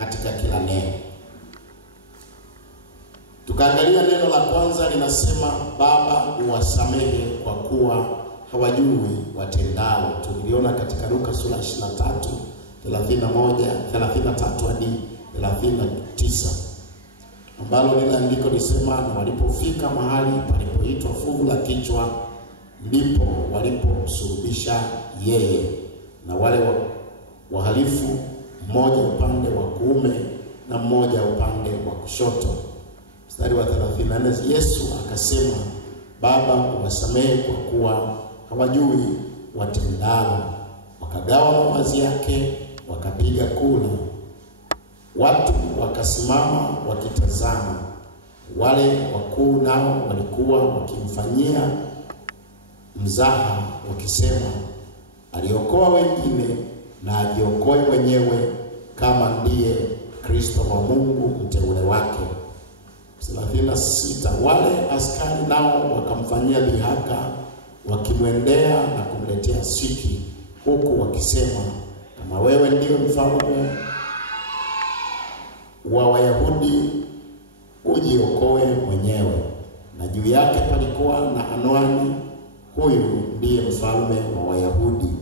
katika kila neno. Tukaangalia neno la kwanza linasema Baba uwasamehe kwa kuwa hawajui watendalo. Tuliona katika Luka sura 23:33 hadi 39. Ambalo lile andiko lisema na walipofika mahali palipoitwa Fuvu la Kichwa ndipo walipomsulubisha yeye na wale wahalifu, mmoja upande wa kuume na mmoja upande wa kushoto. Mstari wa 34, Yesu akasema Baba uwasamehe kwa kuwa hawajui watendalo. Wakagawa mavazi yake wakapiga kula. Watu wakasimama wakitazama. Wale wakuu nao walikuwa wakimfanyia mzaha wakisema, aliokoa wengine na ajiokoe mwenyewe kama ndiye Kristo wa Mungu mteule wake. 36, wale askari nao wakamfanyia dhihaka wakimwendea na kumletea siki, huku wakisema, kama wewe ndiye mfalme wa Wayahudi ujiokoe mwenyewe. Na juu yake palikuwa na anwani, huyu ndiye mfalme wa Wayahudi.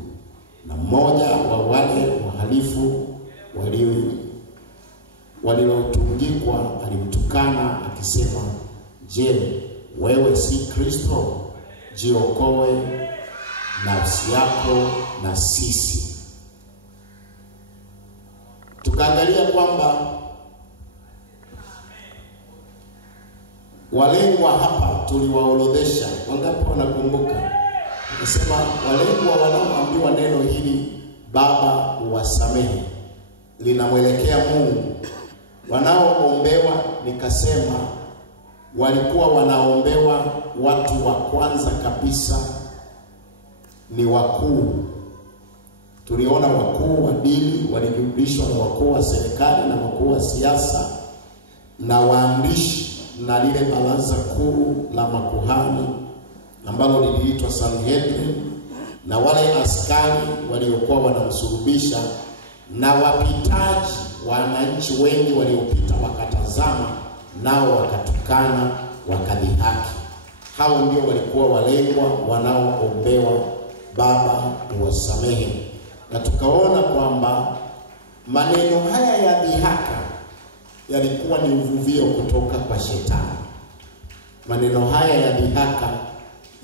Na mmoja wa wale wahalifu waliotungikwa alimtukana akisema, je, wewe si Kristo? Jiokoe nafsi yako na sisi. Tukaangalia kwamba walengwa hapa tuliwaorodhesha. Wangapi wanakumbuka? Nasema walengwa wanaoambiwa neno hili Baba uwasamehe linamwelekea Mungu. Wanaoombewa nikasema walikuwa wanaombewa watu wa kwanza kabisa ni wakuu. Tuliona wakuu wa dini walijumlishwa na wakuu wa serikali na wakuu wa siasa na waandishi na lile baraza kuu la makuhani ambalo liliitwa Sanhedrin, na wale askari waliokuwa wanamsulubisha, na wapitaji wananchi wengi waliopita wakatazama, nao wakatukana, wakadhihaki. Hao ndio walikuwa walengwa wanaoombewa Baba uwasamehe. Na tukaona kwamba maneno haya ya dhihaka yalikuwa ni uvuvio kutoka kwa shetani. Maneno haya ya dhihaka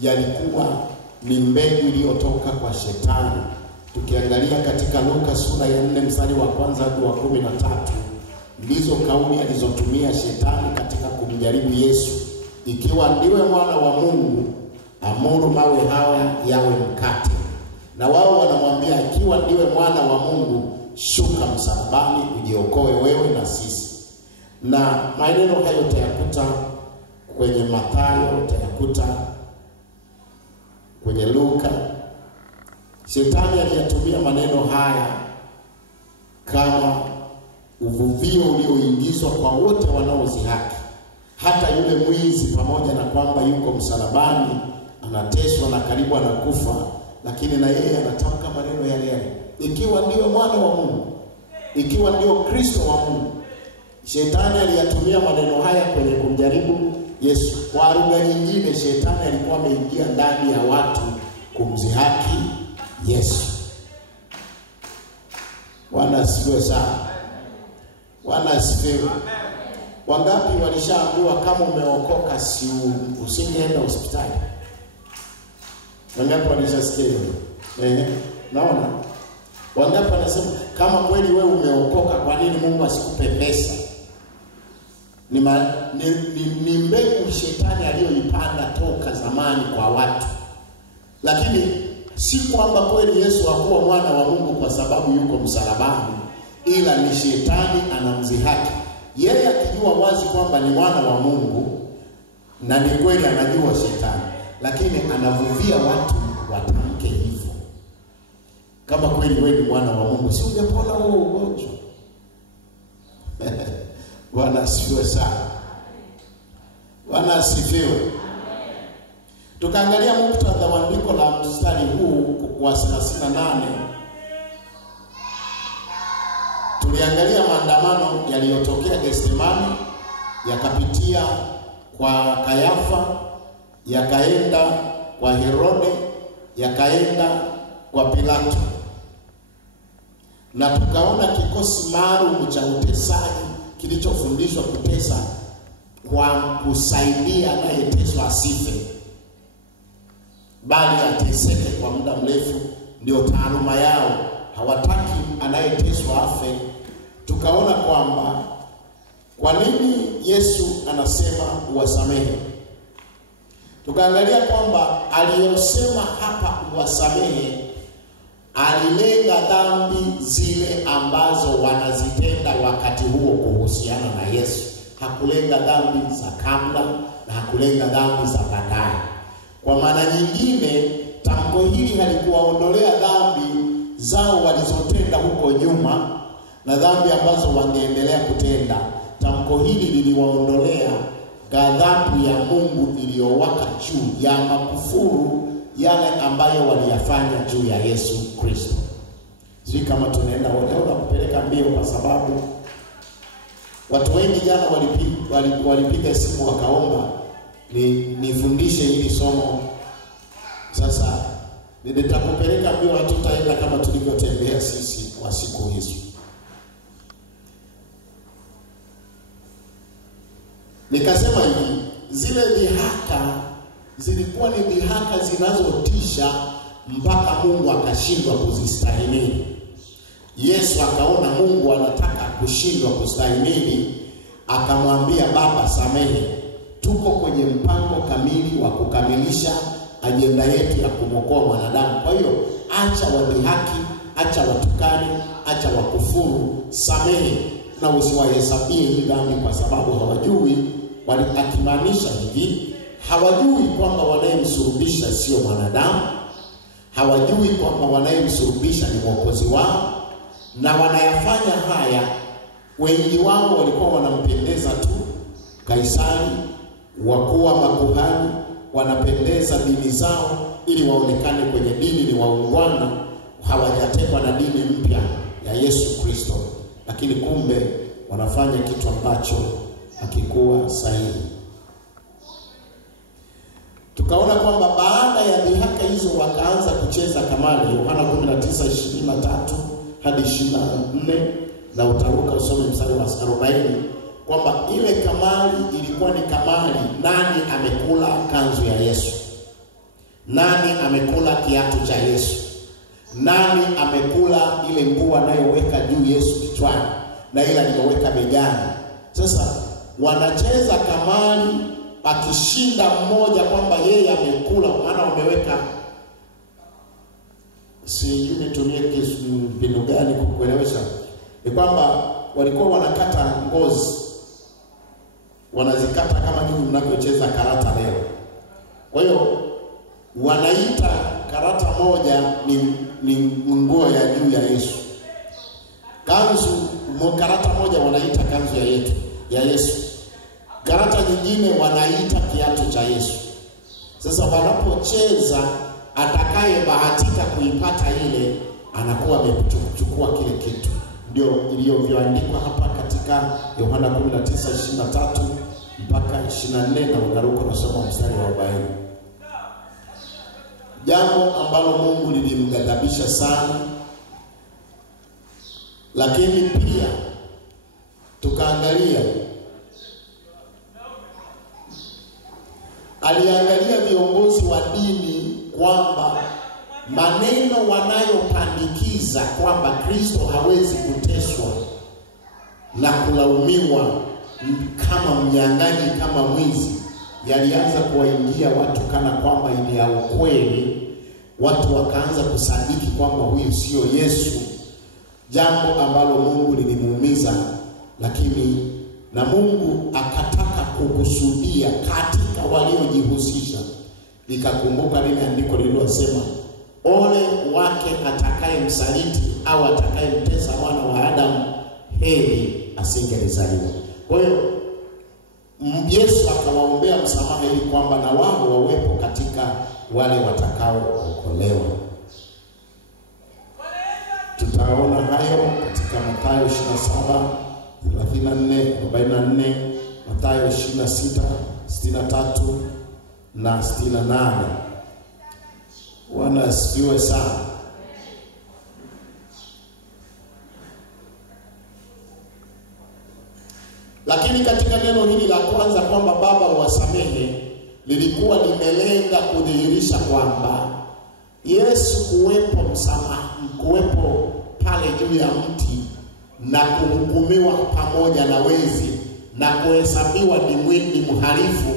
yalikuwa ni mbegu iliyotoka kwa shetani. Tukiangalia katika Luka sura ya 4 mstari wa kwanza hadi wa 13, ndizo kauli alizotumia shetani katika kumjaribu Yesu. Ikiwa ndiwe mwana wa Mungu, amuru mawe haya yawe mkate. Na wao wanamwambia, ikiwa ndiwe mwana wa Mungu, shuka msalabani ujiokoe wewe na sisi. Na maneno hayo utayakuta kwenye Mathayo, utayakuta kwenye Luka. Shetani aliyatumia maneno haya kama uvuvio ulioingizwa kwa wote wanaozihaki. Hata yule mwizi, pamoja na kwamba yuko msalabani anateswa na karibu anakufa, lakini na yeye anatamka maneno yale yale, ikiwa ndiwe mwana wa Mungu, ikiwa ndio Kristo wa Mungu. Shetani aliyatumia maneno haya kwenye kumjaribu Yesu. Kwa lugha nyingine, shetani alikuwa ameingia ndani ya watu kumzihaki Yesu. Bwana asifiwe sana. Bwana asifiwe. Wangapi walishaambiwa kama umeokoka si usingeenda hospitali? Wangapi walishasikia hilo? Naona wangapi wanasema kama kweli wewe umeokoka, kwa nini Mungu asikupe pesa? Ni mbegu shetani aliyoipanda toka zamani kwa watu. Lakini si kwamba kweli Yesu hakuwa mwana wa Mungu kwa sababu yuko msalabani, ila ni shetani anamzihaki. Yeye akijua wazi kwamba ni mwana wa Mungu, na ni kweli anajua shetani, lakini anavuvia watu watamke hivyo. Kama kweli wewe ni mwana wa Mungu, si ungepona huo ugonjwa? Bwana asifiwe sana. Bwana asifiwe. Tukaangalia muktadha wa andiko la mstari huu wa 38. Tuliangalia maandamano yaliyotokea Getsemani yakapitia kwa Kayafa, yakaenda kwa Herode, yakaenda kwa Pilato. Na tukaona kikosi maalum cha utesaji kilichofundishwa kutesa kwa kusaidia anayeteswa asife, bali ateseke kwa muda mrefu. Ndio taaluma yao, hawataki anayeteswa afe. Tukaona kwamba kwa nini Yesu anasema uwasamehe. Tukaangalia kwamba aliyosema hapa uwasamehe alilenga dhambi zile ambazo wanazitenda wakati huo kuhusiana na Yesu. Hakulenga dhambi za kabla na hakulenga dhambi za baadaye. Kwa maana nyingine, tamko hili halikuwaondolea dhambi zao walizotenda huko nyuma na dhambi ambazo wangeendelea kutenda. Tamko hili liliwaondolea ghadhabu ya Mungu iliyowaka juu ya makufuru yale ambayo waliyafanya juu ya Yesu Kristo. Sisi kama tunaenda leo na kupeleka mbio, kwa sababu watu wengi jana walipiga simu wakaomba nifundishe hili somo. Sasa nitakupeleka mbio, hatutaenda kama tulivyotembea sisi kwa siku hizo. Nikasema hivi, zile dhihaka zilikuwa ni dhihaka zinazotisha mpaka Mungu akashindwa kuzistahimili. Yesu akaona Mungu anataka kushindwa kustahimili, akamwambia Baba, samehe. Tuko kwenye mpango kamili wa kukamilisha ajenda yetu ya kumwokoa mwanadamu. Kwa hiyo acha wadhihaki, acha watukane, acha wakufuru, samehe na usiwahesabie hii dhambi, kwa sababu hawajui. Akimaanisha hivi, hawajui kwamba wanayemsulubisha sio mwanadamu, hawajui kwamba wanayemsulubisha ni Mwokozi wao, na wanayafanya haya, wengi wao walikuwa wanampendeza tu Kaisari, wakuu wa makuhani, wanapendeza dini zao ili waonekane kwenye dini ni waungwana, hawajatekwa na dini mpya ya Yesu Kristo. Lakini kumbe wanafanya kitu ambacho hakikuwa sahihi. Tukaona kwamba baada ya dhihaka hizo wakaanza kucheza kamari. Yohana 19:23 hadi 24, na utaruka usome mstari wa 40, kwamba ile kamari ilikuwa ni kamari, nani amekula kanzu ya Yesu, nani amekula kiatu cha Yesu, nani amekula ile nguo anayoweka juu Yesu kichwani na ile aliyoweka begani. Sasa wanacheza kamari, akishinda mmoja kwamba yeye amekula, maana wameweka, sijui nitumie mbinu gani kukuelewesha, ni kwamba walikuwa wanakata ngozi, wanazikata kama nyinyi mnavyocheza karata leo. Kwa hiyo wanaita karata moja ni nguo ya juu ya Yesu, kanzu karata moja wanaita kanzu ya Yesu, karata nyingine wanaita kiatu cha Yesu. Sasa wanapocheza, atakaye bahatika kuipata ile anakuwa amechukua kile kitu. Ndio ilivyoandikwa hapa katika Yohana 19:23 mpaka 24, na unaruka unasoma mstari wa 40. Jambo ambalo Mungu lilimghadhabisha sana. Lakini pia tukaangalia, aliangalia viongozi wa dini kwamba maneno wanayopandikiza kwamba Kristo hawezi kuteswa na kulaumiwa kama mnyang'anyi, kama mwizi, yalianza kuwaingia watu kana kwamba ni ya ukweli. Watu wakaanza kusadiki kwamba huyu sio Yesu, jambo ambalo Mungu lilimuumiza. Lakini na Mungu akataka kukusudia katika waliojihusisha. Nikakumbuka lile andiko lililosema, ole wake atakaye msaliti au atakaye mtesa mwana wa Adamu, heri asingelizaliwa. Kwa hiyo Yesu akawaombea msamaha ili kwamba na wao wawepo katika wale watakaookolewa. Tutaona hayo katika Mathayo 27:34 44, Mathayo 26, 63 na 68. Wanasifiwe sana. Lakini katika neno hili la kwanza kwamba Baba uwasamehe, lilikuwa limelenga kudhihirisha kwamba Yesu kuwepo pale juu ya mti na kuhukumiwa pamoja na wezi na kuhesabiwa ni mhalifu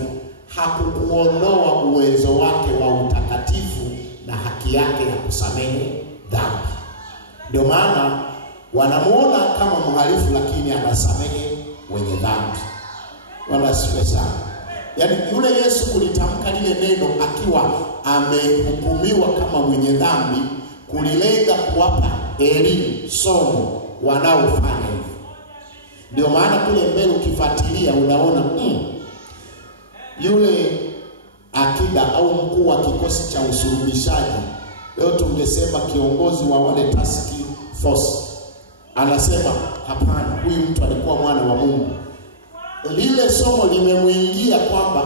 hakukuondoa uwezo wake wa utakatifu na haki yake ya kusamehe dhambi. Ndio maana wanamuona kama mhalifu, lakini anasamehe wenye dhambi. Wanasifiwa sana. Yaani yule Yesu kulitamka lile neno akiwa amehukumiwa kama mwenye dhambi, kulilenga kuwapa elimu, somo wanaofanya hivyo. Ndio maana kule mbele ukifuatilia unaona yule akida au mkuu wa kikosi cha usulubishaji, leo tungesema kiongozi wa wale task force, anasema hapana, huyu mtu alikuwa mwana wa Mungu. Lile somo limemuingia kwamba,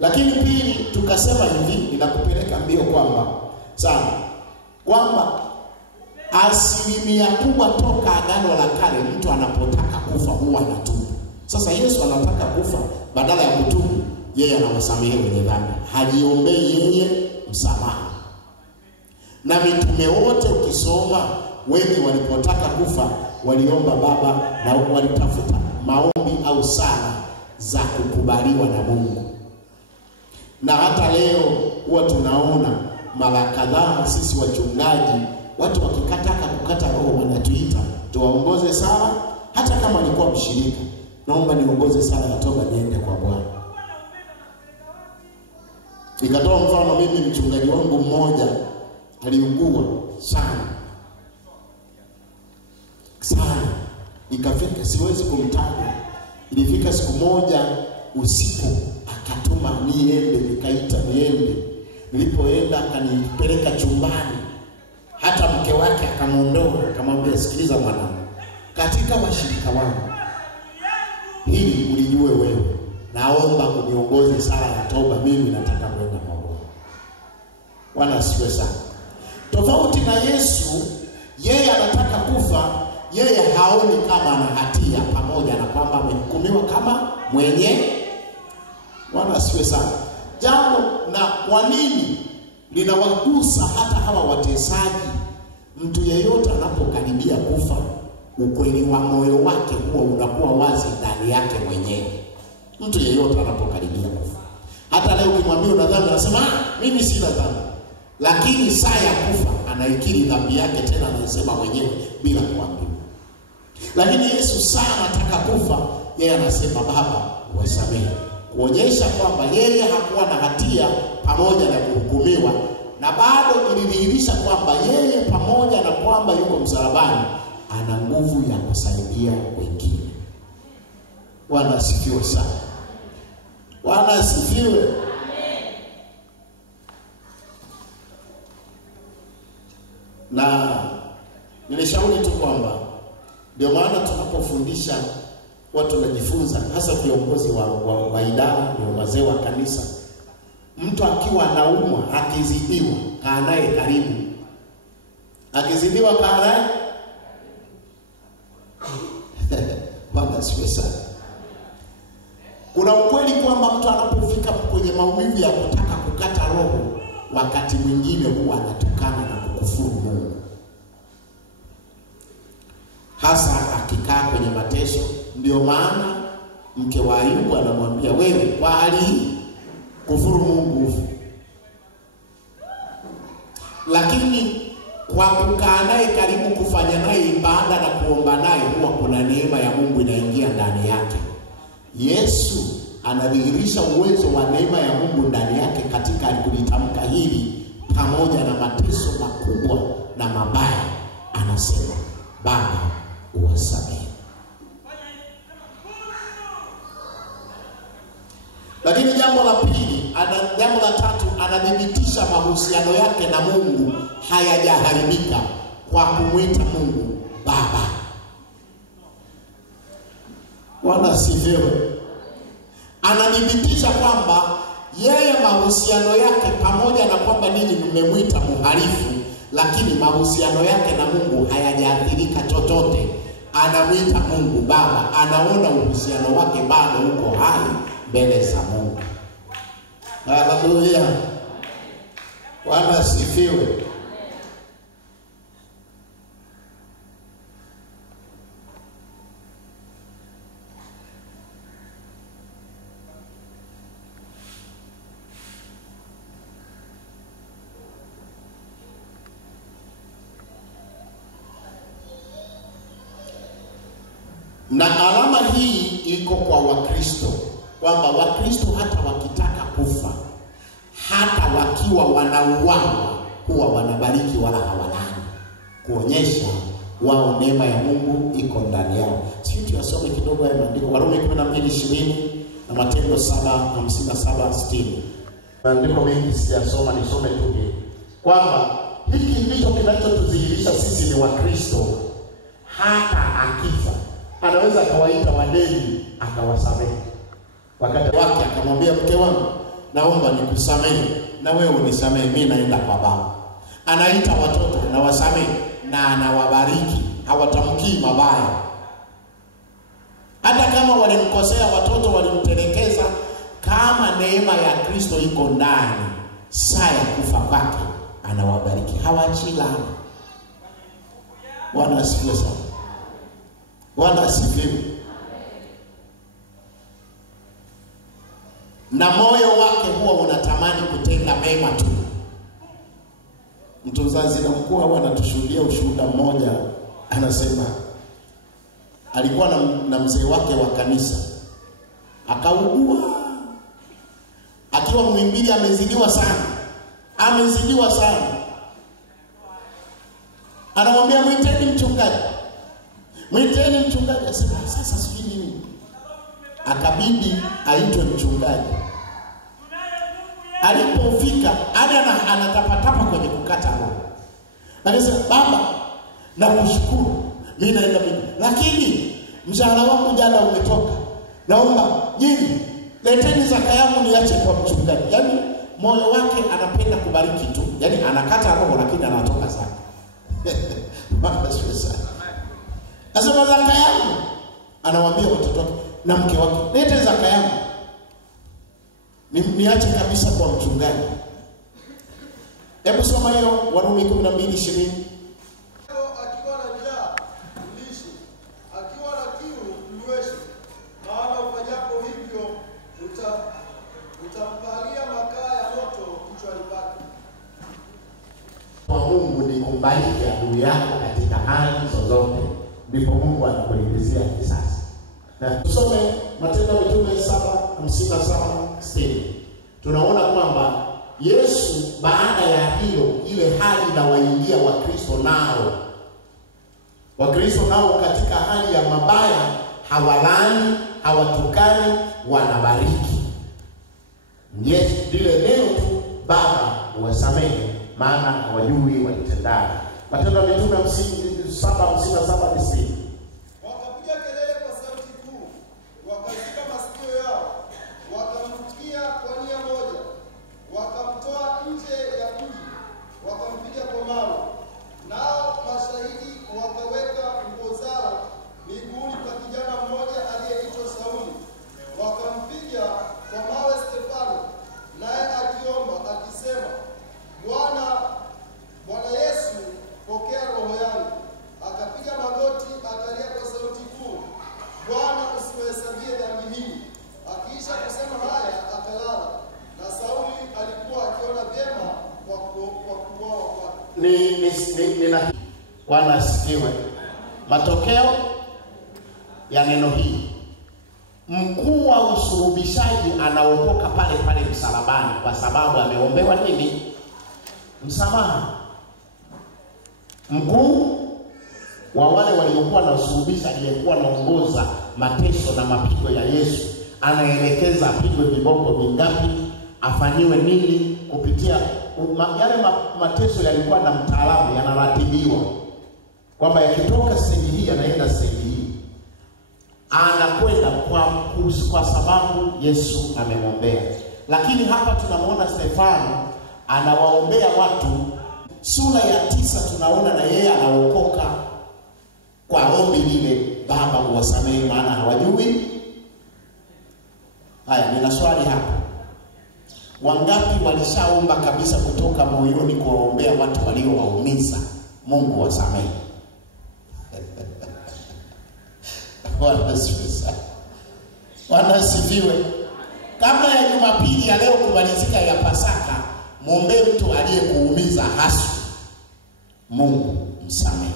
lakini pili tukasema hivi, ninakupeleka mbio kwamba asilimia kubwa toka Agano la Kale mtu anapotaka kufa huwa anatubu. Sasa Yesu anataka kufa, badala ya kutubu yeye anawasamehe wenye dhambi, hajiombei yeye msamaha. Na mitume wote ukisoma, wengi walipotaka kufa waliomba Baba na walitafuta maombi au sala za kukubaliwa na Mungu. Na hata leo huwa tunaona mara kadhaa sisi wachungaji, watu wakikataka kukata roho wanatuita tuwaongoze sala, hata kama alikuwa mshirika, naomba niongoze sala ya toba niende kwa Bwana. Nikatoa mfano, mimi mchungaji wangu mmoja aliugua sana, ikafika siwezi kumtaja. Ilifika siku moja usiku akatuma niende, nikaita niende. Nilipoenda akanipeleka chumbani, hata mke wake akamuondoa, akamwambia sikiliza mwanangu, katika washirika wangu hili ulijue wewe, naomba uniongoze sala ya toba, mimi nataka kwenda kwa Bwana. Wanasifiwe sana. Tofauti na Yesu, yeye anataka kufa, yeye haoni kama ana hatia, pamoja na kwamba amehukumiwa kama mwenye. Wanasifiwe sana. Jambo na kwa nini linawagusa hata hawa watesaji? Mtu yeyote anapokaribia kufa, ukweli wa moyo wake huwa unakuwa wazi ndani yake mwenyewe. Mtu yeyote anapokaribia kufa, hata leo ukimwambia una dhambi anasema mimi sina dhambi, lakini saa ya kufa anaikiri dhambi yake, tena anasema mwenyewe bila kuambiwa. Lakini Yesu saa anataka kufa, yeye anasema Baba wasamehe, kuonyesha kwamba yeye hakuwa na hatia pamoja na kuhukumiwa, na bado ilidhihirisha kwamba yeye pamoja na kwamba yuko msalabani ana nguvu ya kusaidia wengine. Wanasifiwe sana. Wanasifiwe. Amen. Na nilishauri tu kwamba ndio maana tunapofundisha watu wanajifunza, hasa viongozi wa idara, ni wazee wa kanisa, mtu akiwa anaumwa, akizidiwa, kaa naye karibu. Akizidiwa kaa naye. Baba siwe sana. Kuna ukweli kwamba mtu anapofika kwenye maumivu ya kutaka kukata roho, wakati mwingine huwa anatokana na kukufuru Mungu, hasa akikaa kwenye mateso. Ndio maana mke wa Ayubu anamwambia, wewe kwa hali hii kufuru Mungu. Lakini kwa kukaa naye karibu, kufanya naye ibada na kuomba naye, huwa kuna neema ya Mungu inaingia ndani yake. Yesu anadhihirisha uwezo wa neema ya Mungu ndani yake katika kulitamka hili, pamoja na mateso makubwa na mabaya, anasema Baba uwasamehe. Lakini jambo la tatu, anadhibitisha mahusiano yake na Mungu hayajaharibika kwa kumwita Mungu Baba. Bwana asifiwe. Anadhibitisha kwamba yeye mahusiano yake, pamoja na kwamba ninyi mmemwita mhalifu, lakini mahusiano yake na Mungu hayajaathirika chochote. Anamwita Mungu Baba, anaona uhusiano wake bado uko hai mbele za Mungu. Haleluya. Bwana asifiwe. Na alama hii iko kwa Wakristo, kwamba Wakristo hata wakitaka kufa, hata wakiwa wanauawa, huwa wanabariki wala hawalani, kuonyesha wao neema ya Mungu iko ndani yao. Sisi tuyasome kidogo ya maandiko, Warumi 12:20 na Matendo 7:57-60. Maandiko mengi sijasoma, nisome tu kwamba hiki ndicho kinachotudhihirisha sisi ni Wakristo. Hata akifa anaweza akawaita wadeni akawasamehe. Wakati wake akamwambia mke wangu, naomba nikusamehe na wewe unisamehe, mimi naenda kwa Baba. Anaita watoto na wasamehe na anawabariki, hawatamkii mabaya. Hata kama walimkosea watoto, walimtelekeza, kama neema ya Kristo iko ndani, saa ya kufa kwake anawabariki, hawachila. Bwana asifiwe sana. Bwana asifiwe. Na moyo wake huwa unatamani kutenda mema tu. Mtunzaji na mkuu huwa anatushuhudia ushuhuda mmoja, anasema alikuwa na mzee wake wa kanisa, akaugua akiwa Muhimbili, amezidiwa sana. Anamwambia mwiteni mchungaji. Asema sasa sijui nini. Akabidi aitwe mchungaji. Alipofika anatapatapa kwenye kukata roho. Akasema, Baba, nakushukuru, mimi naenda mbinguni, lakini mshahara wangu jana umetoka. Naomba nyinyi leteni zaka yangu niache kwa mchungaji. Yaani moyo wake anapenda kubariki tu. Yaani anakata roho lakini anatoka zaka. Bwana asifiwe sana. Asema zaka yangu. Anawaambia watoto wake na mke wake, lete zaka yangu niache kabisa kwa mchungaji. Hebu soma hiyo Warumi 12:20. Akiwa na njaa mlishe, akiwa na kiu mnyweshe, maana ufanyapo hivyo utampalia makaa ya moto kichwani pake. Kwa Mungu ni kumbariki adui yako katika hali zozote, ndipo Mungu anakulipizia kisasi. Na tusome Matendo ya Mitume 7:57-60. Tunaona kwamba Yesu baada ya hilo, ile hali inawaingia Wakristo nao katika hali ya mabaya, hawalani, hawatukani, wanabariki. Yesu lile neno tu, Baba uwasamehe maana hawajui walitendalo. Matendo ya Mitume 7:57-60. Wakapiga kelele kwa sauti kuu, wakazika masikio yao, wakamrukia kwa nia moja, wakamtoa nje ya mji, wakampiga kwa mawe. Nao mashahidi wakaweka nguo zao miguuni pa kijana mmoja aliyeitwa Sauli, wakampiga kwa mawe Stefano, naye akiomba akisema, Bwana Yesu, pokea roho yangu. Akapiga magoti, akalia kwa sauti kuu, Bwana usiwahesabie dhambi hii. Akiisha kusema haya akalala, na Sauli alikuwa akiona vyema kwa kuuawa kwake. Bwana asifiwe. Matokeo ya neno hili, mkuu wa usulubishaji anaokoka pale pale msalabani, kwa sababu ameombewa nini? Msamaha. Mkuu wa wale waliokuwa na usulubisha, aliyekuwa anaongoza mateso na mapigo ya Yesu, anaelekeza apigwe viboko vingapi, afanyiwe nini, kupitia yale mateso yalikuwa na mtaalamu, yanaratibiwa kwamba yakitoka stage hii anaenda stage hii, anakwenda kwa sababu Yesu amemwombea. Lakini hapa tunamwona Stefano anawaombea watu. Sura ya 9 tunaona na yeye anaokoka kwa ombi lile, Baba uwasamehe maana hawajui. Haya, nina swali hapa. Wangapi walishaomba kabisa kutoka moyoni kuwaombea watu waliowaumiza, Mungu wasamehe? Wanasifiwe. Kabla ya Jumapili ya leo kumalizika ya Pasaka, muombe mtu aliyekuumiza hasa, Mungu msamehe.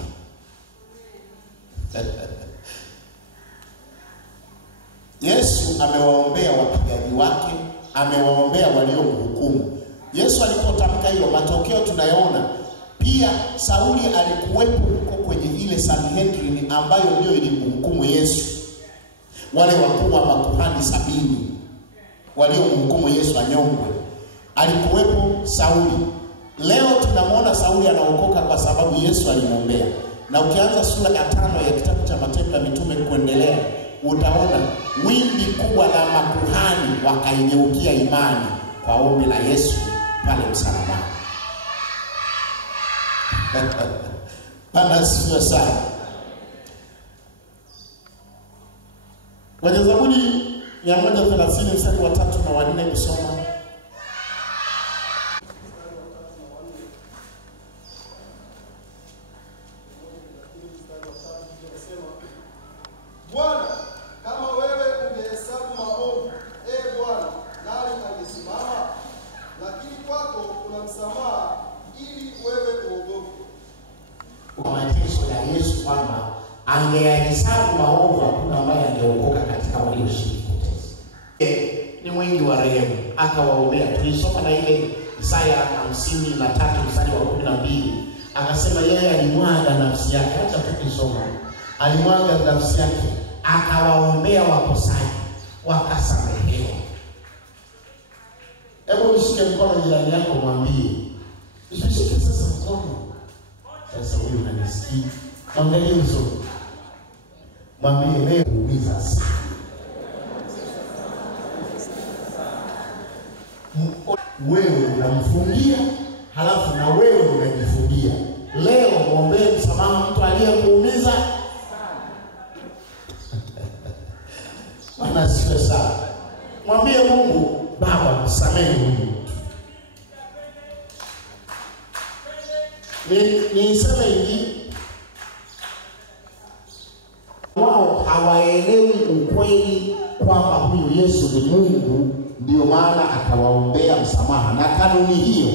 Yesu amewaombea wapigaji wake, amewaombea waliomhukumu. Yesu alipotamka hilo, matokeo tunayaona. Pia Sauli alikuwepo huko kwenye ile Sanhedrin ambayo ndio ilimhukumu Yesu. Wale wakuu wa makuhani 70 waliomhukumu Yesu anyongwe, alikuwepo Sauli. Leo tunamwona Sauli anaokoka kwa sababu Yesu alimwombea. Na ukianza sura ya 5 ya kitabu cha Matendo ya Mitume kuendelea, utaona wimbi kubwa la makuhani wakaigeukia imani kwa ombi la Yesu pale msalabani. Bwana sifiwe sana. Kwenye Zaburi 130 mstari wa 3 na wa 4 kusoma. Bwana, kama wewe ungehesabu maovu, Bwana, nani angesimama? Lakini kwako kuna msamaha ili wewe uogope. Kwa mateso ya Yesu kwamba angeyahesabu maovu, hakuna ambaye angeokoka katika walioshiriki kutesa. Ni mwingi wa rehema, akawaombea. Tulisoma na ile Isaya 53 mstari wa 12. Akasema yeye alimwaga nafsi yake, acha tukisoma. Alimwaga nafsi yake, akawaombea wakosaji, wakasamehewa. Hebu ushike mkono jirani yako, mwambie. Ushike sasa mkono. Sasa wewe unanisikia? Angalia uso. Mwambie leo uumiza sana. Wewe unamfungia, halafu na wewe unajifungia. Leo muombe msamaha mtu aliyekuumiza sana. Bwana sifiwe sana. Mwambie Mungu, Baba msamehe huyu mtu. Niseme hivi, wao hawaelewi ukweli kwamba huyu Yesu ni Mungu, ndio maana akawaombea msamaha. Na kanuni hiyo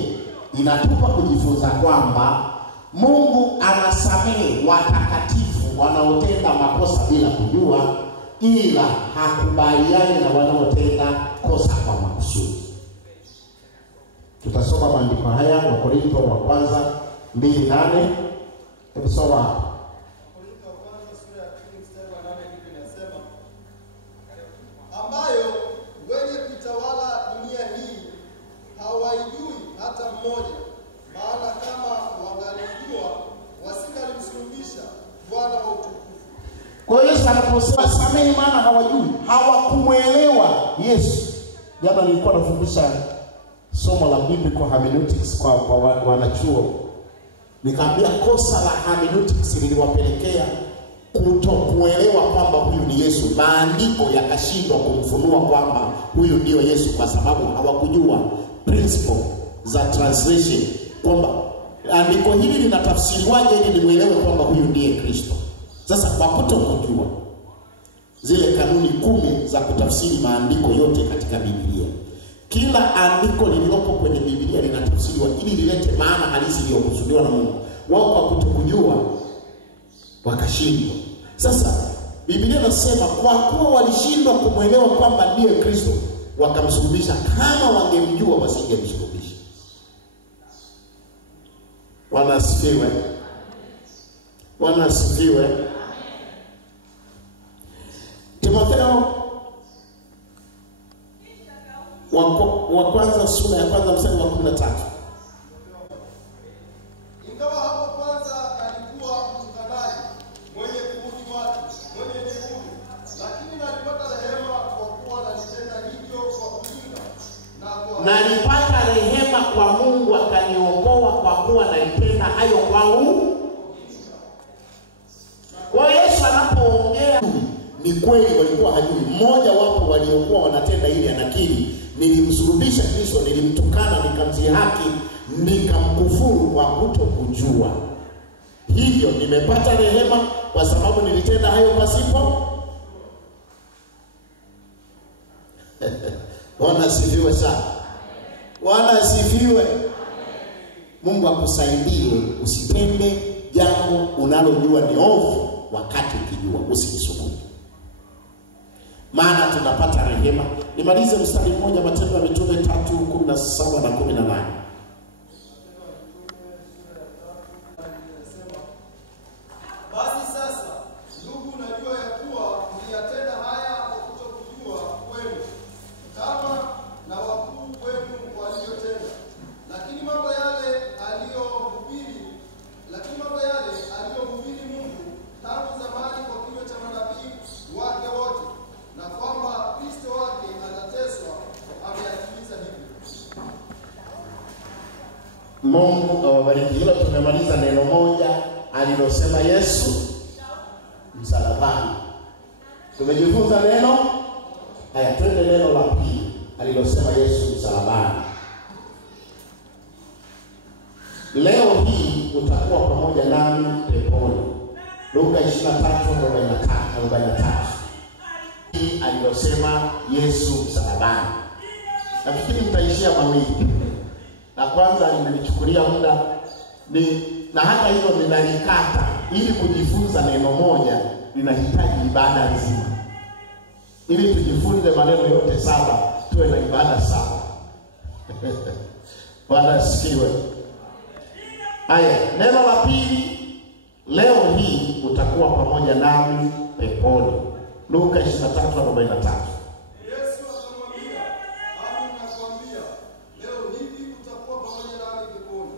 inatupa kujifunza kwamba Mungu anasamehe watakatifu wanaotenda makosa bila kujua, ila hakubaliani na wanaotenda kosa kwa makusudi. Tutasoma maandiko haya wa Korintho wa kwanza 2:8. Tutasoma Korintho wa kwanza sura ya 2 mstari wa 8 inasema, ambayo wenye kutawala dunia hii hawaijui hata mmoja, maana kama wangalijua wasingalimsulubisha Bwana wa utukufu. Kwa hiyo Yesu anaposema samehe maana hawajui, hawakumuelewa Yesu. Jana nilikuwa nafundisha somo la biblical hermeneutics kwa wanachuo. Nikamwambia kosa la hermeneutics liliwapelekea kutokuelewa kwamba huyu ni Yesu. Maandiko yakashindwa kumfunua kwamba huyu ndio Yesu kwa sababu hawakujua principle za translation, kwamba andiko hili linatafsiriwaje ili nimuelewe kwamba huyu ndiye Kristo. Sasa kwa kutokujua zile kanuni 10 za kutafsiri maandiko yote katika Biblia, kila andiko lililopo kwenye Biblia linatafsiriwa ili lilete maana halisi iliyokusudiwa na Mungu. Wao kwa kutokujua wakashindwa. Sasa Biblia inasema kwa kuwa walishindwa kumuelewa kwamba ndiye Kristo, wakamsulubisha. Kama wangemjua wasingemsulubisha. Wanasifiwe. Wanasifiwe. Timotheo wa kwanza sura ya kwanza mstari wa 13. Ingawa hapo kwanza alikuwa mtukanaji, mwenye kuhuni watu, mwenye jeuri, lakini alipata rehema nalipata rehema kwa Mungu akaniokoa kwa kuwa nalitenda hayo kwao. Kwa Yesu anapoongea ni kweli walikuwa hajui. Mmoja wapo waliokuwa wanatenda ili anakiri, nilimsulubisha Kristo, nilimtukana, nikamdhihaki, nikamkufuru kwa kutokujua. Hivyo nimepata rehema kwa sababu nilitenda hayo pasipo. Bwana asifiwe sana. Bwana asifiwe. Mungu akusaidie usitende jambo unalojua ni ovu wakati ukijua, usilisubutu. Maana tunapata rehema. Nimalize mstari mmoja, Matendo ya Mitume 3:17 na 18. Basi sasa, ndugu, najua ya kuwa mliyatenda haya kwa kutokujua kwenu, kama na wakuu wenu walivyotenda. Lakini mambo yale aliyohubiri Mungu tangu zamani kwa kinywa cha manabii wake wote, na kwamba Kristo wake atateswa, ameyatimiza hivyo. Mungu awabariki. Hilo tumemaliza neno moja alilosema Yesu msalabani. Tumejifunza neno. Haya, twende neno la pili alilosema Yesu msalabani. Leo hii utakuwa pamoja nami peponi. Luka 23:43. Hii alilosema Yesu msalabani. Nafikiri mtaishia mawili. La kwanza nimelichukulia muda na hata hilo ninalikata ili kujifunza neno moja linahitaji ibada nzima. Ili tujifunze maneno yote 7 tuwe na ibada 7. Bwana asifiwe. Haya, neno la pili, leo hii utakuwa pamoja nami peponi. Luka 23:43. Yesu akamwambia, "Amin nakwambia, leo hivi utakuwa pamoja nami peponi."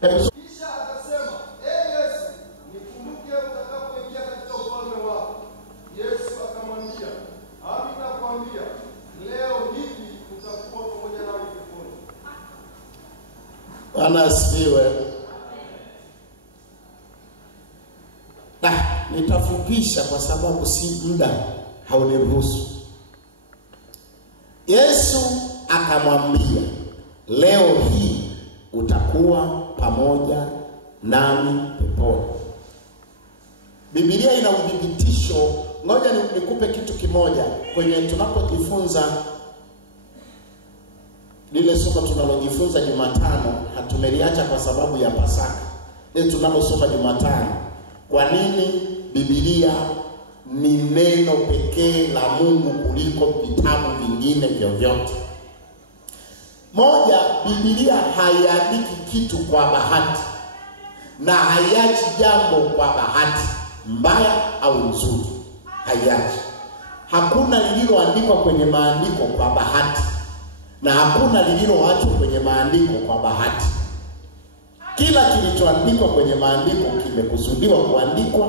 Kisha akasema, Yesu, nikumbuke utakapoingia katika ufalme wako." Yesu akamwambia, "Amin nakwambia, leo hivi utakuwa pamoja nami peponi." Bwana asifiwe. Nitafupisha kwa sababu si muda hauniruhusu. Yesu akamwambia, leo hii utakuwa pamoja nami peponi. Biblia ina udhibitisho. Ngoja nikupe kitu kimoja. Kwenye tunapojifunza lile somo tunalojifunza Jumatano, hatumeliacha kwa sababu ya Pasaka. Tunalosoma Jumatano, kwa nini Biblia ni neno pekee la Mungu kuliko vitabu vingine vyovyote? Moja, Biblia haiandiki kitu kwa bahati na haiachi jambo kwa bahati, mbaya au nzuri. Haiachi. Hakuna lililoandikwa kwenye maandiko kwa bahati na hakuna lililoachwa kwenye maandiko kwa bahati. Kila kilichoandikwa kwenye maandiko kimekusudiwa kuandikwa.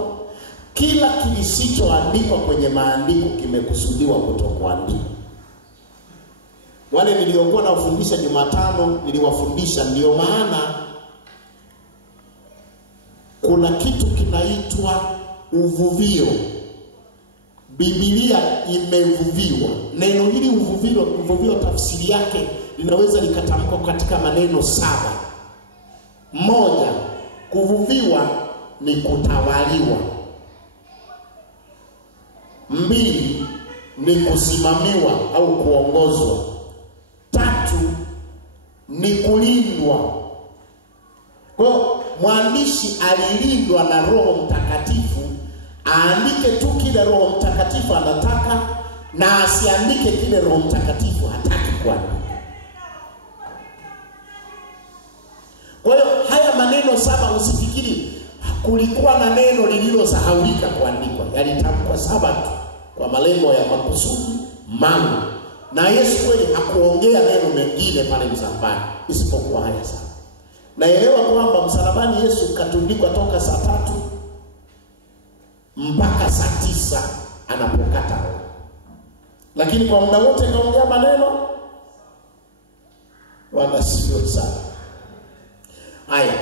Kila kisichoandikwa kwenye maandiko kimekusudiwa kutokuandikwa. Wale niliokuwa nafundisha Jumatano niliwafundisha, ndio maana kuna kitu kinaitwa uvuvio. Biblia imevuviwa. Neno hili uvuvio tafsiri yake linaweza likatamkwa katika maneno 7. Moja, kuvuviwa ni kutawaliwa. 2, ni kusimamiwa au kuongozwa. 3, ni kulindwa. Kwa mwandishi alilindwa na Roho Mtakatifu aandike tu kile Roho Mtakatifu anataka na asiandike kile Roho Mtakatifu hataki kuandika. Kwa hiyo haya maneno 7 usifikiri kulikuwa na neno lililosahaulika kuandikwa. Yalitamkwa 7 tu kwa malengo ya makusudi maalum. Na Yesu kweli hakuongea neno mengine pale msalabani isipokuwa haya 7. Naelewa kwamba msalabani Yesu katundikwa toka saa 3 mpaka saa 9 anapokata. Lakini kwa muda wote kaongea maneno Bwana sio sana. Haya.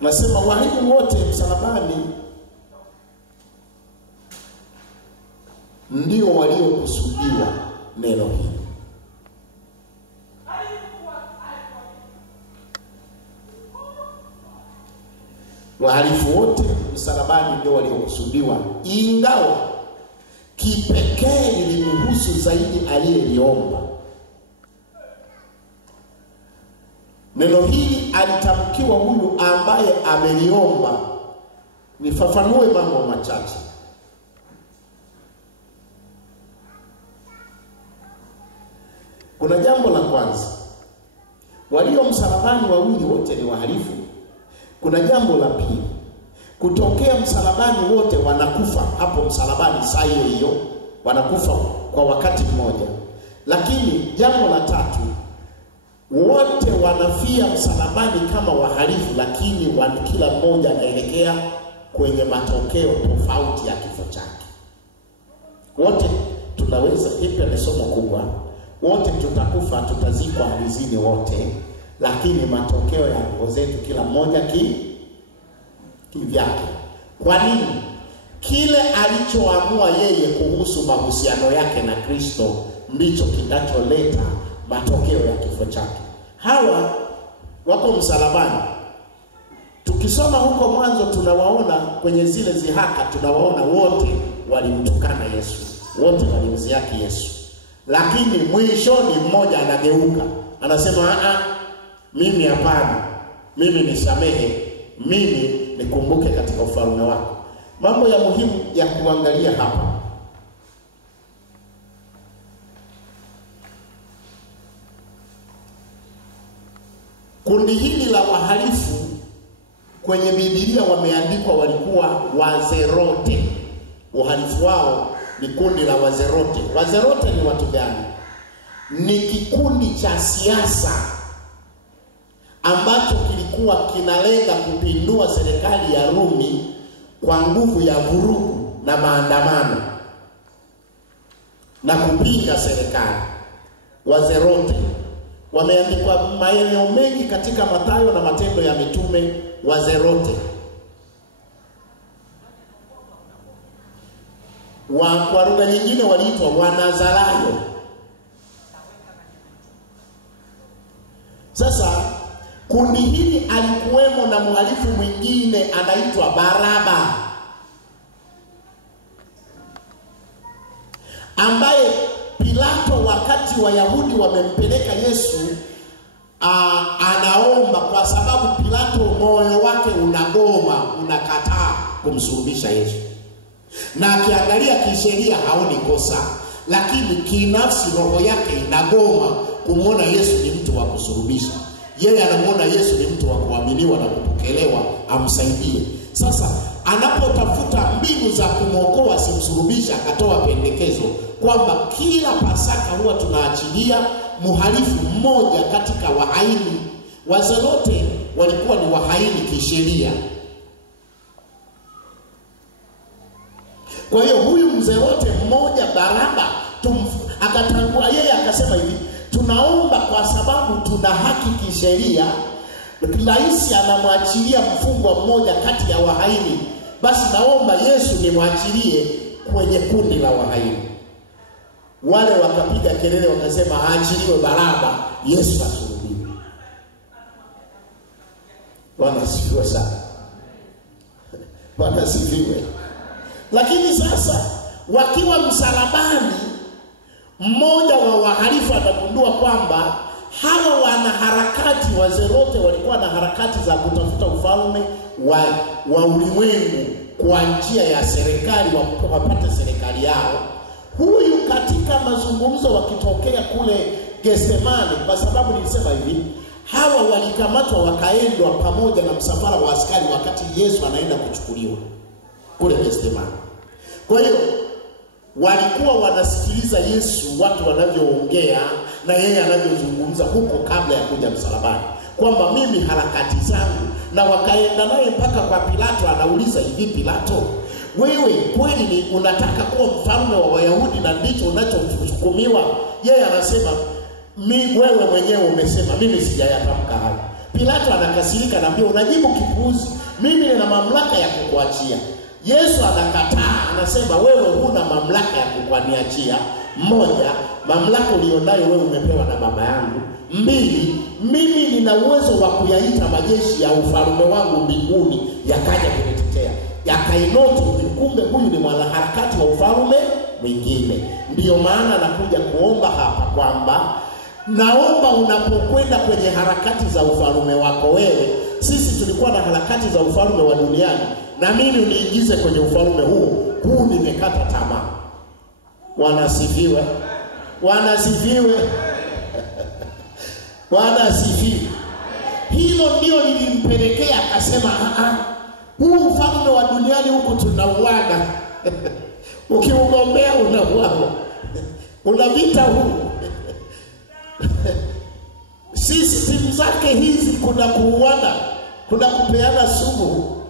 Nasema wahalifu wote msalabani ndio waliokusudiwa neno hili. Wahalifu wote msalabani ndio waliokusudiwa, ingawa kipekee lilimhusu zaidi aliyeliomba. Neno hili alitamkiwa huyu ambaye ameliomba. Nifafanue mambo machache. Kuna jambo la kwanza, walio msalabani wawili wote ni wahalifu. Kuna jambo la pili, kutokea msalabani wote wanakufa hapo msalabani saa hiyo hiyo, wanakufa kwa wakati mmoja. Lakini jambo la tatu, wote wanafia msalabani kama wahalifu, lakini kila mmoja anaelekea kwenye matokeo tofauti ya kifo chake. Wote tunaweza, hili ni somo kubwa. Wote tutakufa, tutazikwa ardhini wote, lakini matokeo ya roho zetu kila mmoja kivyake. Kwa nini? Kile alichoamua yeye kuhusu mahusiano yake na Kristo ndicho kinacholeta matokeo ya kifo chake. Hawa wako msalabani. Tukisoma huko mwanzo tunawaona kwenye zile zihaka, tunawaona wote walimtukana Yesu, wote walimziaki Yesu. Lakini mwishoni mmoja anageuka, anasema mimi hapana, mimi nisamehe, mimi nikumbuke katika ufalme wako. Mambo ya muhimu ya kuangalia hapa. Kundi hili la wahalifu kwenye Biblia wameandikwa walikuwa Wazerote. Uhalifu wao ni kundi la Wazerote. Wazerote ni watu gani? Ni kikundi cha siasa ambacho kilikuwa kinalenga kupindua serikali ya Rumi kwa nguvu ya vurugu na maandamano na kupinga serikali. Wazerote wameandikwa maeneo mengi katika Mathayo na Matendo ya Mitume. Wazerote kwa lugha nyingine waliitwa Wanazarayo. Sasa kundi hili alikuwemo na mhalifu mwingine anaitwa Baraba, ambaye Pilato wakati Wayahudi wamempeleka Yesu anaomba, kwa sababu Pilato moyo wake unagoma, unakataa kumsulubisha Yesu. Na akiangalia kisheria haoni kosa, lakini kinafsi roho yake inagoma kumuona Yesu ni mtu wa kusulubisha. Yeye anamuona Yesu ni mtu wa kuaminiwa na kupokelewa, amsaidie. Sasa anapotafuta mbinu za kumwokoa simsulubisha, akatoa pendekezo kwamba kila Pasaka huwa tunaachilia mhalifu mmoja katika wahaini. Wazerote walikuwa ni wahaini kisheria. Kwa hiyo huyu mzerote mmoja Baraba akatangua, yeye akasema hivi, tunaomba kwa sababu tuna haki kisheria, rais anamwachilia mfungwa mmoja kati ya wahaini, basi naomba Yesu nimwachilie kwenye kundi la wahaini. Wale wakapiga kelele wakasema aachiliwe Baraba, Yesu asulubiwe. Bwana sifiwe sana. Bwana sifiwe. Lakini sasa wakiwa msalabani, mmoja wa wahalifu atagundua kwamba hawa wanaharakati Wazerote walikuwa na harakati za kutafuta ufalme wa ulimwengu kwa njia ya serikali, wapate serikali yao. Huyu katika mazungumzo wakitokea kule Getsemani, kwa sababu nilisema hivi, hawa walikamatwa wakaendwa pamoja na msafara wa askari wakati Yesu anaenda kuchukuliwa kule Getsemani. Kwa hiyo walikuwa wanasikiliza Yesu watu wanavyoongea na yeye anavyozungumza huko kabla ya kuja msalabani, kwamba mimi harakati zangu, na wakaenda naye mpaka kwa Pilato. Anauliza hivi, Pilato, wewe kweli ni unataka kuwa mfalme wa Wayahudi na ndicho unachohukumiwa? Yeye anasema wewe mwenyewe umesema, mimi sijayatamka hayo. Pilato anakasirika, anambia unajibu kipuuzi, mimi nina mamlaka ya kukuachia. Yesu anakataa, anasema wewe huna mamlaka ya kukuaniachia. Moja, mamlaka ulionayo wewe umepewa na Baba yangu. Mbili, mimi nina uwezo wa kuyaita majeshi ya ufalme wangu mbinguni yakaja kunitetea. Yakainoti, kumbe huyu ni mwanaharakati wa ufalme mwingine. Ndiyo maana nakuja kuomba hapa kwamba naomba unapokwenda kwenye harakati za ufalme wako wewe, sisi tulikuwa na harakati za ufalme wa duniani, na mimi uniingize kwenye ufalme huu nimekata tamaa. Wanasifiwe. Wanasifiwe. Wanasifiwe. Hilo ndio lilimpelekea akasema huu ufalme wa duniani huku tunauana. Ukiugombea unauawa. Una vita huu. System zake hizi kuna kuuana, kuna kupeana sumu,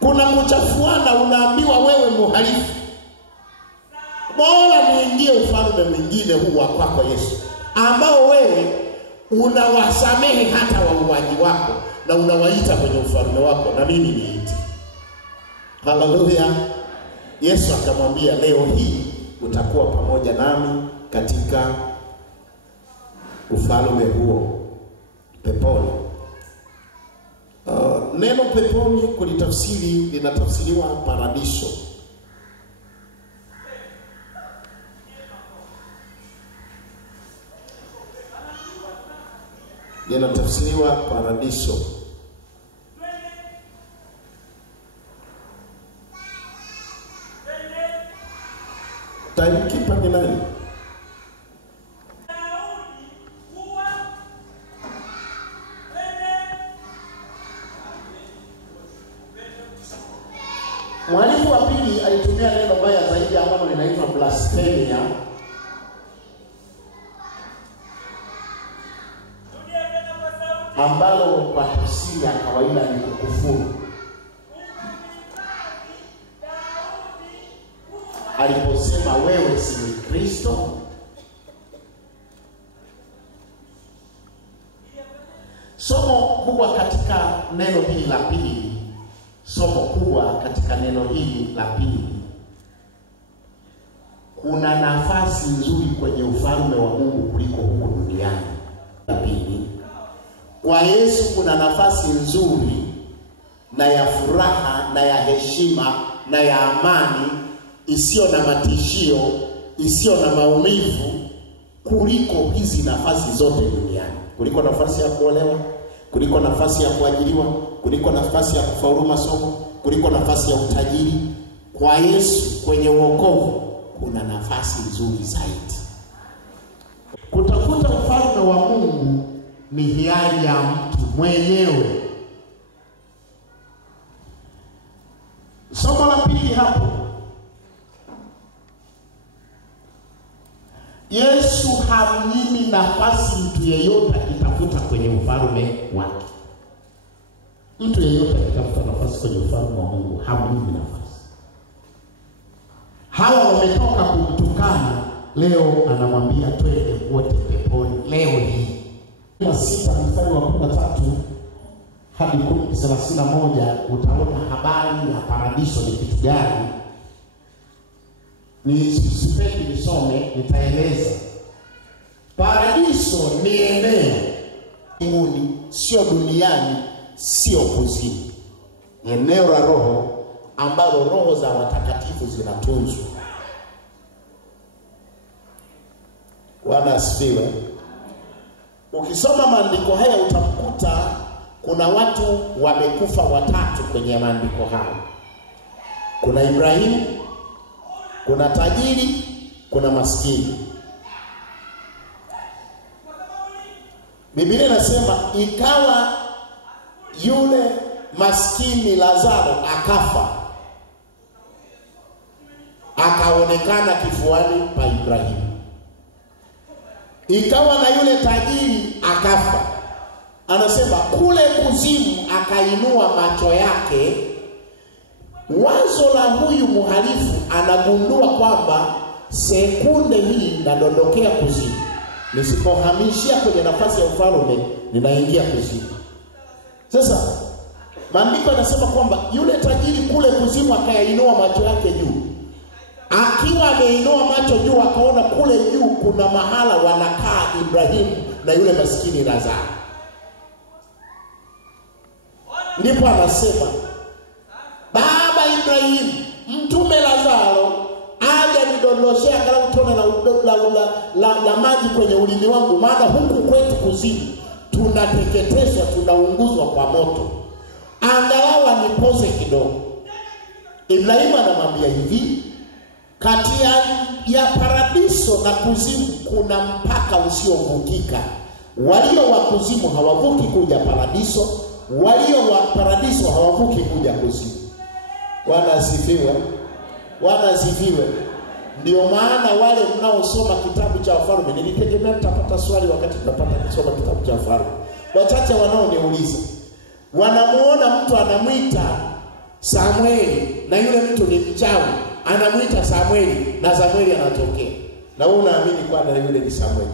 kuna kuchafuana. Unaambiwa wewe muhalifu, bora niingie ufalme mwingine huu wa kwako Yesu, ambao wewe unawasamehe hata wauaji wako na unawaita kwenye ufalme wako, na mimi niite. Haleluya. Yesu akamwambia leo hii utakuwa pamoja nami katika ufalme huo peponi. Neno peponi linatafsiriwa paradiso. Linatafsiriwa paradiso. Timekeeper ni nani? Mwalimu wa pili alitumia neno baya zaidi ambalo linaitwa blasphemia. Ambalo kwa tafsiri ya kawaida ni kukufuru. Aliposema wewe si Kristo. Somo kubwa katika neno hili la pili. Somo kubwa katika neno hili la pili. Kuna nafasi nzuri kwenye ufalme wa Mungu kuliko huko duniani. La pili, kwa Yesu kuna nafasi nzuri na ya furaha na ya heshima na ya amani isiyo na matishio, isiyo na maumivu kuliko hizi nafasi zote duniani. Kuliko nafasi ya kuolewa, kuliko nafasi ya kuajiriwa, kuliko nafasi ya kufaulu masomo, kuliko nafasi ya utajiri. Kwa Yesu kwenye wokovu kuna nafasi nzuri zaidi. Kutafuta ufalme wa Mungu ni hiari ya mtu mwenyewe. Somo la pili hapo, Yesu hamnyimi nafasi mtu yeyote akitafuta kwenye ufalme wake. Mtu yeyote akitafuta nafasi kwenye ufalme wa Mungu hamnyimi nafasi. Hawa wametoka kumtukana, leo anamwambia twende wote peponi leo hii. 6:13 hadi 31 utaona habari ya paradiso ni kitu gani. Sipendi nisome, nitaeleza. Paradiso ni eneo mbinguni, sio duniani, sio kuzimu. Eneo la roho ambalo roho za watakatifu zinatunzwa. Bwana asifiwe. Ukisoma maandiko haya utakuta kuna watu wamekufa watatu kwenye maandiko haya. Kuna Ibrahimu, kuna tajiri, kuna maskini. Biblia inasema ikawa yule maskini Lazaro akafa, akaonekana kifuani pa Ibrahimu. Ikawa na yule tajiri akafa, anasema kule kuzimu akainua macho yake, wazo la huyu mhalifu anagundua kwamba sekunde hii nadondokea kuzimu. Nisipohamishia kwenye nafasi ya ufalme ninaingia kuzimu. Sasa maandiko yanasema kwamba yule tajiri kule kuzimu akayainua macho yake juu. Akiwa ameinua macho juu akaona kule juu kuna mahala wanakaa Ibrahimu na yule maskini Lazaro. Ndipo anasema, Baba Ibrahimu, mtume Lazaro aje nidondoshee angalau tone la maji kwenye ulimi wangu, maana huku kwetu kuzimu tunateketezwa, tunaunguzwa kwa moto. Angalau anipoze kidogo. Ibrahimu anamwambia hivi, kati ya paradiso na kuzimu kuna mpaka usiovukika. Walio wa kuzimu hawavuki kuja paradiso, walio wa paradiso hawavuki kuja kuzimu. Bwana asifiwe. Bwana asifiwe. Ndio maana wale mnaosoma kitabu cha Wafalme, nilitegemea mtapata swali wakati tunapata kusoma kitabu cha Wafalme. Wachache wanaoniuliza, wanamuona mtu anamuita Samueli na yule mtu ni mchawi, anamuita Samueli na Samueli anatokea. Na wewe unaamini kwamba yule ni Samueli.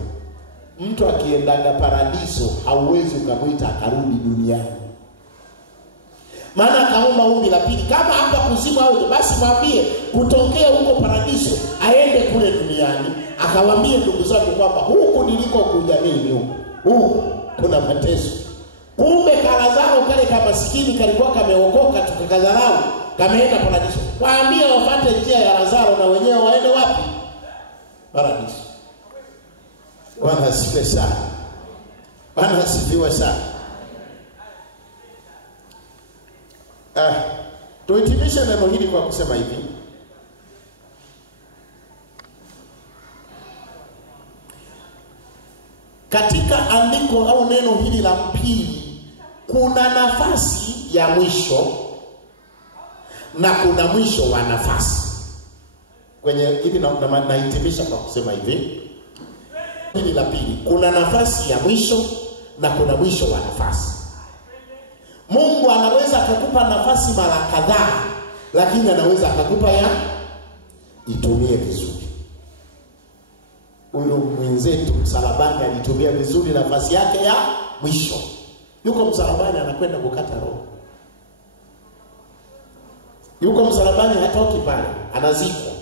Mtu akiendaga paradiso hauwezi ukamuita akarudi duniani. Maana akaomba ombi la pili, kama hapa kuzimu au basi mwambie kutokea huko paradiso aende kule duniani, akawaambie ndugu zake kwamba huku niliko kuja mimi huku kuna mateso. Kumbe Lazaro kale kama maskini kalikuwa kameokoka, tukakadharau, kameenda paradiso. Waambie wafuate njia ya Lazaro na wenyewe waende wapi? Paradiso. Bwana asifiwe sana. Bwana asifiwe sana. Tuhitimishe neno hili kwa kusema hivi. Katika andiko au neno hili la pili kuna nafasi ya mwisho na kuna mwisho wa nafasi. Kwenye hili nahitimisha kwa kusema hivi. Hili la pili kuna nafasi ya mwisho na kuna mwisho wa nafasi. Mungu anaweza akakupa nafasi mara kadhaa, lakini anaweza akakupa ya itumie vizuri. Huyo mwenzetu msalabani alitumia vizuri nafasi yake ya mwisho. Yuko msalabani anakwenda kukata roho. Yuko msalabani hatoki pale, anazikwa.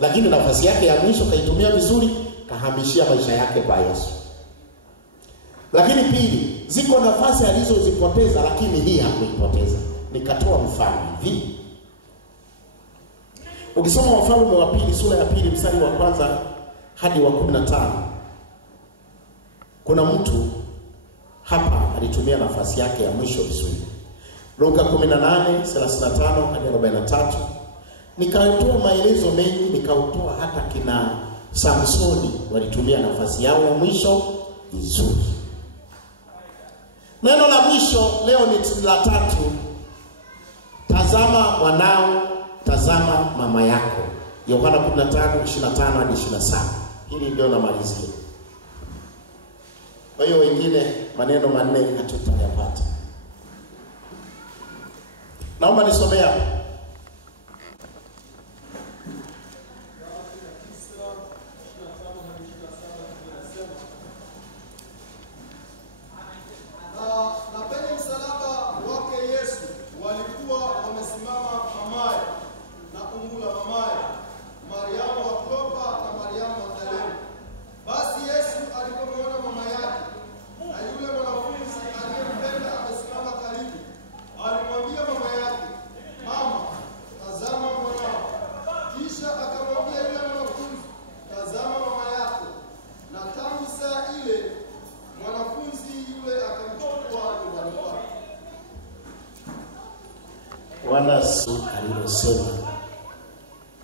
Lakini nafasi yake ya mwisho kaitumia vizuri, kahamishia maisha yake kwa Yesu. Lakini pili, ziko nafasi alizozipoteza lakini hii hakuipoteza. Nikatoa mfano hivi. Ukisoma Wafalme wa pili sura ya pili mstari wa kwanza hadi wa 15. Kuna mtu hapa alitumia nafasi yake ya mwisho vizuri. Luka 18:35 hadi 43. Nikatoa maelezo mengi, nikautoa hata kina Samsoni walitumia nafasi yao ya mwisho vizuri. Neno la mwisho leo ni la tatu. Tazama mwanao, tazama mama yako. Yohana 15:25 hadi 27. Hili ndio namalizia. Kwa hiyo wengine maneno manne hatutayapata. Naomba nisomee hapa. Na penye msalaba wake Yesu walikuwa wamesimama mamaye na umbu la mamaye, Mariamu wa Klopa na Mariamu Magdalene. Basi Yesu alipomwona mama yake na yule mwanafunzi aliyempenda amesimama karibu, alimwambia mama yake, "Mama, tazama mwanao." Kisha akamwambia yule mwanafunzi, "Tazama mama yako." Na tangu saa ile mwanafunzi yule akamchukua nyumbani kwake. Bwana Yesu alilosema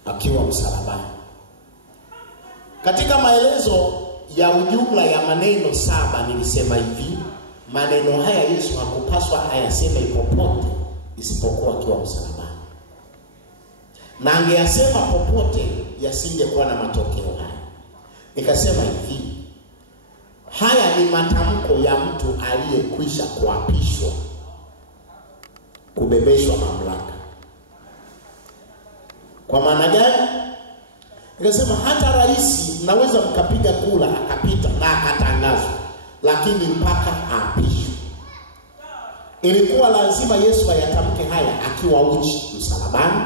akiwa msalabani. Katika maelezo ya ujumla ya maneno 7 nilisema hivi, maneno haya Yesu hakupaswa ayaseme popote isipokuwa akiwa msalabani. Na angeyasema popote yasingekuwa na matokeo haya. Nikasema hivi, haya ni matamko ya mtu aliyekwisha kuapishwa, kubebeshwa mamlaka. Kwa maana gani? Nikasema hata rais naweza mkapiga kula akapita na akatangazwa, lakini mpaka aapishwe. Ilikuwa lazima Yesu ayatamke haya akiwa uchi msalabani.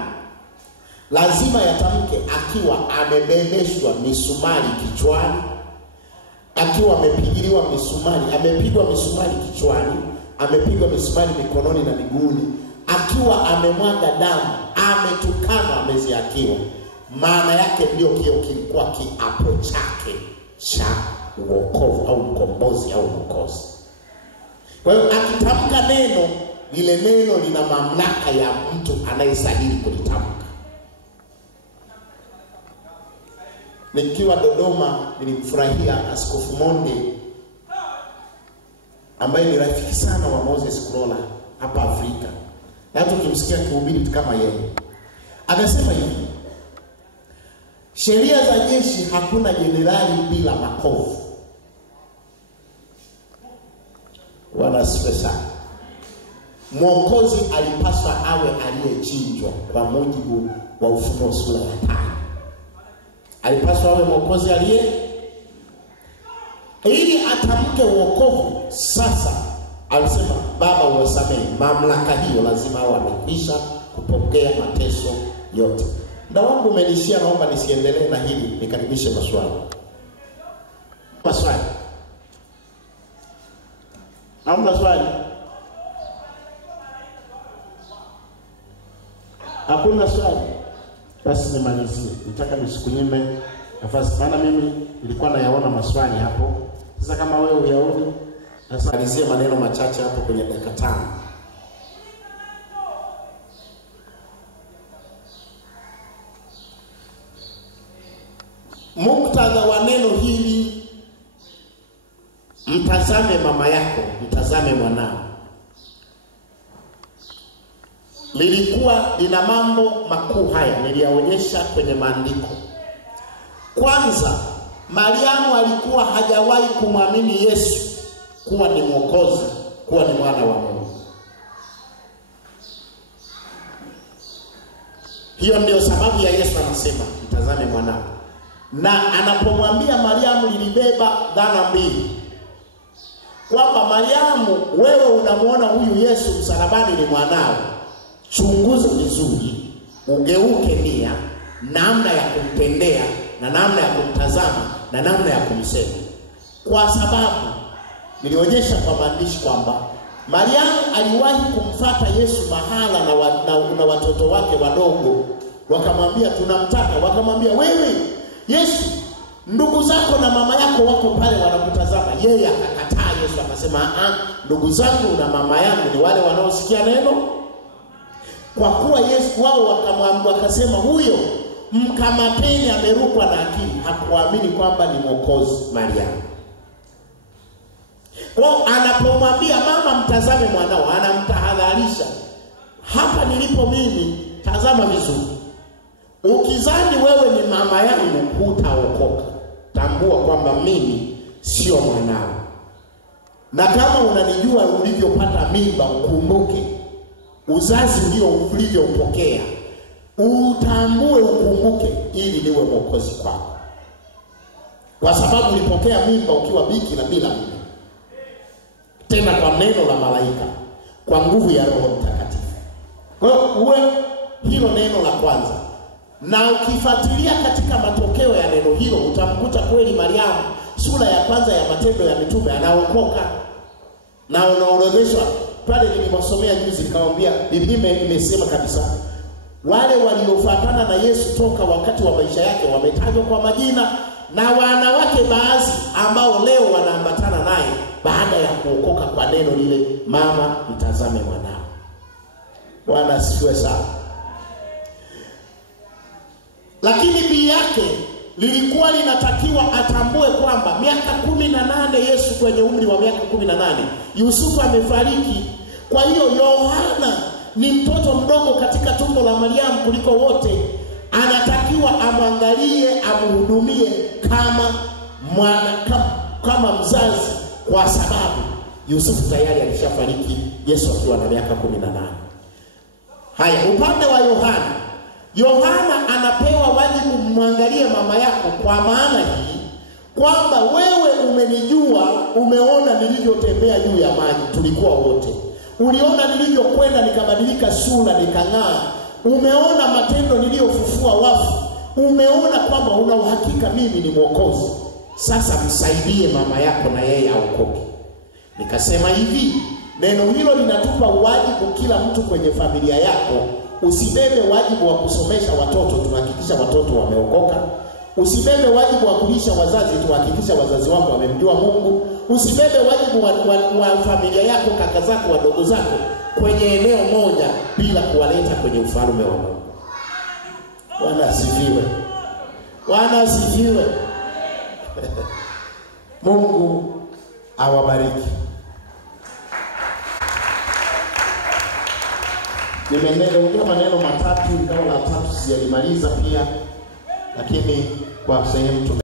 Lazima yatamke akiwa amebebeshwa misumari kichwani, akiwa amepigiliwa misumari, amepigwa misumari kichwani, amepigwa misumari mikononi na miguuni, akiwa amemwaga damu, ametukanwa, ameziakiwa. Maana yake ndio kilikuwa kiapo chake cha wokovu au mkombozi au mwokozi. Kwa hiyo akitamka neno, lile neno lina mamlaka ya mtu anayestahili kulitamka. Nikiwa Dodoma nilimfurahia Askofu Monde ambaye ni rafiki sana wa Moses Kulola hapa Afrika. Na hata ukimsikia kuhubiri kama yeye. Akasema hivi: sheria za jeshi hakuna jenerali bila makovu. Wana spesa. Mwokozi alipaswa awe aliyechinjwa kwa mujibu wa Ufunuo sura ya 5. Alipaswa awe mwokozi ili atamke wokovu. Sasa alisema Baba uwasamehe, mamlaka hiyo lazima awe amekwisha kupokea mateso yote. Muda wangu umenishia, naomba nisiendelee na hili, nikaribishe maswali. Naomba swali. Hakuna swali? Basi nimalizie. Nataka nisikunyime nafasi, maana mimi nilikuwa nayaona maswali hapo. Sasa kama wewe uyaone, sasa malizie maneno machache hapo kwenye dakika 5. Muktadha wa neno hili, mtazame mama yako, mtazame mwanao, lilikuwa lina mambo makuu haya niliyaonyesha kwenye maandiko. Kwanza, Mariamu alikuwa hajawahi kumwamini Yesu kuwa ni mwokozi, kuwa ni mwana wa Mungu. Hiyo ndio sababu ya Yesu anasema mtazame mwanao. Na anapomwambia Mariamu, lilibeba dhana mbili. Kwamba Mariamu, wewe unamuona huyu Yesu msalabani ni mwanao, chunguza vizuri, ugeuke nia, namna ya kumpendea na namna ya kumtazama na namna ya kumsema. Kwa sababu nilionyesha kwa maandishi kwamba Mariamu aliwahi kumfuata Yesu mahala na watoto wake wadogo, wakamwambia tunamtaka. Wakamwambia, wewe Yesu, ndugu zako na mama yako wako pale wanakutazama. Yeye akakataa. Yesu akasema, ndugu zangu na mama yangu ni wale wanaosikia neno. Kwa kuwa Yesu wao wakamwambia, wakasema huyo mkamateni, amerukwa na akili. Hakuamini kwamba ni mwokozi Mariamu. Kwa anapomwambia mama mtazame mwanao, anamtahadharisha, hapa nilipo mimi, tazama vizuri. Ukizani wewe ni mama yangu, hutaokoka. Tambua kwamba mimi sio mwanao. Na kama unanijua ulivyopata mimba, ukumbuke uzazi ndio ulivyoupokea. Utambue, ukumbuke, ili niwe mwokozi kwako. Kwa sababu ulipokea mimba ukiwa bikira bila mimba. Tena kwa neno la malaika, kwa nguvu ya Roho Mtakatifu. Kwa hiyo uwe hilo neno la kwanza. Na ukifuatilia katika matokeo ya neno hilo, utamkuta kweli Mariamu sura ya kwanza ya Matendo ya Mitume anaokoka. Na unaorodheshwa pale nilimsomea juzi, nikamwambia Biblia imesema kabisa wale waliofuatana na Yesu toka wakati wa maisha yake wametajwa kwa majina, na wanawake baadhi ambao leo wanaambatana naye baada ya kuokoka kwa neno lile, mama mtazame mwanao. Bwana asifiwe sana. Lakini bii yake lilikuwa linatakiwa atambue kwamba miaka 18, Yesu kwenye umri wa miaka 18, Yusufu amefariki. Kwa hiyo Yohana ni mtoto mdogo katika tumbo la Mariamu kuliko wote. Anatakiwa amwangalie, amhudumie kama mwana, kama mzazi, kwa sababu Yusufu tayari alishafariki Yesu akiwa na miaka 18. Haya, upande wa Yohana, Yohana anapewa wajibu mwangalie mama yako, kwa maana hii kwamba wewe umenijua, umeona nilivyotembea juu ya maji, tulikuwa wote. Uliona nilivyokwenda nikabadilika sura nikang'aa. Umeona matendo niliyofufua wafu. Umeona kwamba una uhakika mimi ni Mwokozi. Sasa msaidie mama yako na yeye aokoke. Nikasema hivi, neno hilo linatupa wajibu kila mtu kwenye familia yako. Usibebe wajibu wa kusomesha watoto, tuhakikisha watoto wameokoka. Usibebe wajibu wa kulisha wazazi, tuhakikisha wazazi wako wamemjua Mungu. Usibebe wajibu wa familia yako, kaka zako, wadogo zako kwenye eneo moja bila kuwaleta kwenye ufalme wa Mungu. Bwana asifiwe. Bwana asifiwe. Mungu awabariki. Nimeongea maneno matatu, ingawa la tatu sijalimaliza pia, lakini kwa sehemu